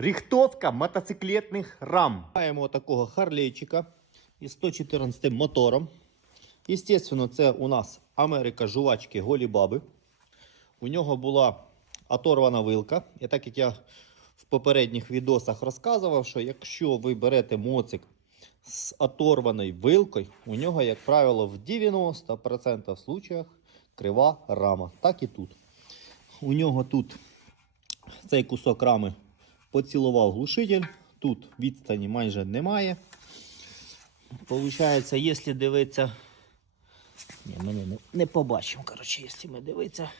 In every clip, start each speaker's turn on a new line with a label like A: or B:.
A: Рихтовка мотоциклетних рам. Маємо такого харлейчика із 114 мотором. Естественно, це у нас Америка жувачки голі баби. У нього була оторвана вилка. І так як я в попередніх відосах розказував, що якщо ви берете моцик з оторваною вилкою, у нього, як правило, в 90% случаях крива рама. Так і тут. У нього тут цей кусок рами поцілував глушитель. Тут відстані майже немає. Получається, якщо дивитися. Ні, ми не, не побачимо, коротше, якщо ми дивитися.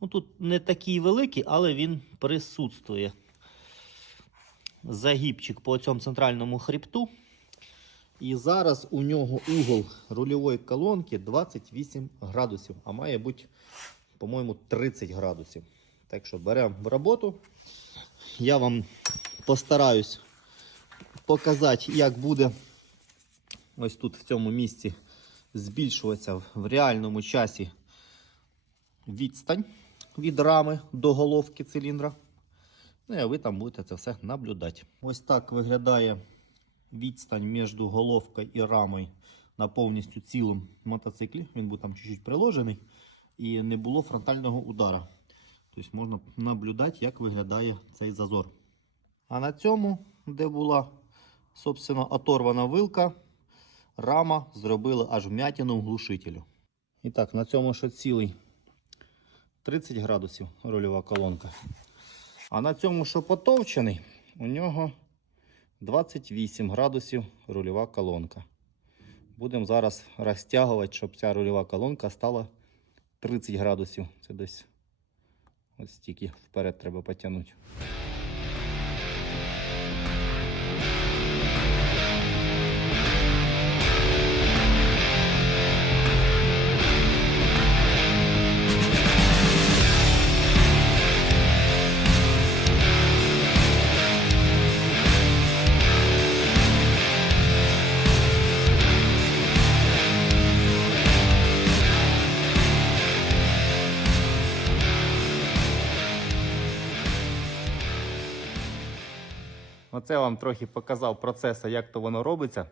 A: Ну, тут не такий великий, але він присутствує. Загибчик по цьому центральному хребту. І зараз у нього угол рульової колонки 28 градусів, а має бути, по-моєму, 30 градусів. Так що беремо в роботу. Я вам постараюсь показати, як буде ось тут в цьому місці збільшуватися в реальному часі відстань від рами до головки циліндра. Ну, і ви там будете це все наблюдати. Ось так виглядає відстань між головкою і рамою на повністю цілому мотоциклі. Він був там чуть-чуть приложений і не було фронтального удара. Тобто можна наблюдати, як виглядає цей зазор. А на цьому, де була собственно, оторвана вилка, рама зробила аж вмятину в глушителю. І так, на цьому що цілий 30 градусів рульова колонка. А на цьому, що потовчений, у нього 28 градусів рульова колонка. Будемо зараз розтягувати, щоб ця рульова колонка стала 30 градусів. Це десь ось тільки вперед треба потягнути. Оце вам трохи показав процес, як то воно робиться.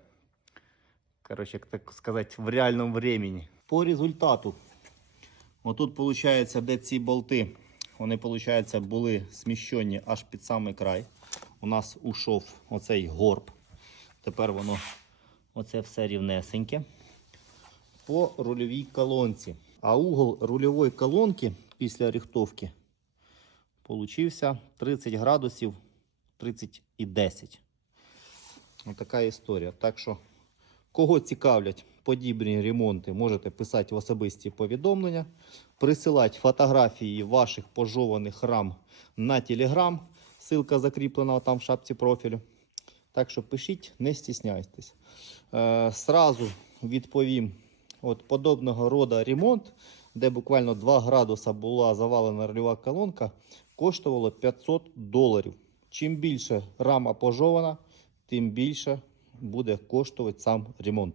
A: Коротше, як так сказати, в реальному времени. По результату, отут, виходить, де ці болти, вони, виходить, були сміщені аж під самий край. У нас ушов оцей горб. Тепер воно оце все рівнесеньке. По рульовій колонці. А угол рульової колонки після рихтовки получився 30 градусів 30 і 10. Ось така історія. Так що, кого цікавлять подібні ремонти, можете писати в особисті повідомлення, присилати фотографії ваших пожованих рам на Telegram. Ссылка закріплена там в шапці профілю. Так що пишіть, не стісняйтесь. Е, сразу відповім: от подобного роду ремонт, де буквально 2 градуса була завалена рульова колонка, коштувало 500 доларів. Чим більше рама пожована, тим більше буде коштувати сам ремонт.